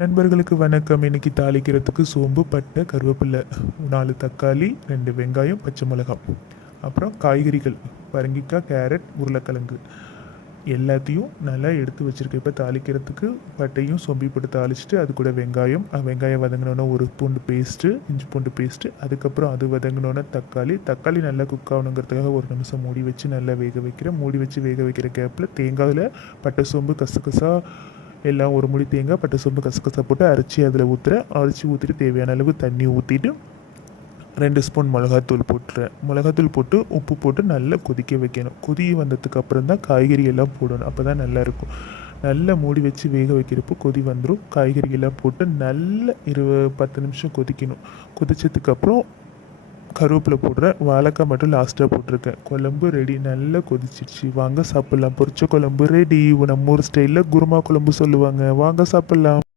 நண்பர்களுக்கு வணக்கம். இன்னைக்கு தாளிக்கிறதுக்கு சோம்பு, பட்டை, கருவேப்பிலை, 4 தக்காளி, 2 வெங்காயம், பச்சை மிளகாய், அப்புறம் காய்கறிகள் பரங்கிக்காய், கேரட், உருளைக்கிழங்கு எல்லாத்தையும் நல்லா எடுத்து வச்சுருக்கேன். இப்போ தாளிக்கிறதுக்கு பட்டையும் சோம்பி போட்டு தாளிச்சிட்டு அது கூட வெங்காயம் வதங்கினோன்னா ஒரு பூண்டு பேஸ்ட்டு, இஞ்சி பூண்டு பேஸ்ட்டு, அதுக்கப்புறம் அது வதங்கினோன்னா தக்காளி நல்லா குக் ஆகணுங்கிறதுக்காக ஒரு நிமிஷம் மூடி வச்சு நல்லா வேக வைக்கிறேன். மூடி வச்சு வேக வைக்கிற கேப்பில் தேங்காயில் பட்டை சோம்பு கசகசா எல்லாம் ஒரு முடி தேங்காய் பட்டை சோம்பு கசகசா போட்டு அரைச்சி அதில் ஊற்றிட்டு தேவையான அளவு தண்ணி ஊற்றிட்டு 2 ஸ்பூன் மிளகாத்தூள் போட்டுறேன். மிளகாத்தூள் போட்டு உப்பு போட்டு நல்லா கொதிக்க வைக்கணும். கொதி வந்ததுக்கு அப்புறம் தான் காய்கறி எல்லாம் போடணும். அப்போ தான் நல்லாயிருக்கும். நல்லா மூடி வச்சு வேக வைக்கிறப்போ கொதி வந்துடும். காய்கறி எல்லாம் போட்டு நல்லா 10 நிமிஷம் கொதிக்கணும். கொதிச்சதுக்கப்புறம் கருவேப்பிலை போடுறேன். வாழைக்காய் மட்டும் லாஸ்ட்டாக போட்டிருக்கேன். குழம்பு ரெடி. நல்லா கொதிச்சிடுச்சு. வாங்க சாப்பிட்லாம். பொரிச்ச குழம்பு ரெடி. நம்ம ஊர் ஸ்டைலில் குருமா குழம்பு சொல்லுவாங்க. வாங்க சாப்பிட்லாம்.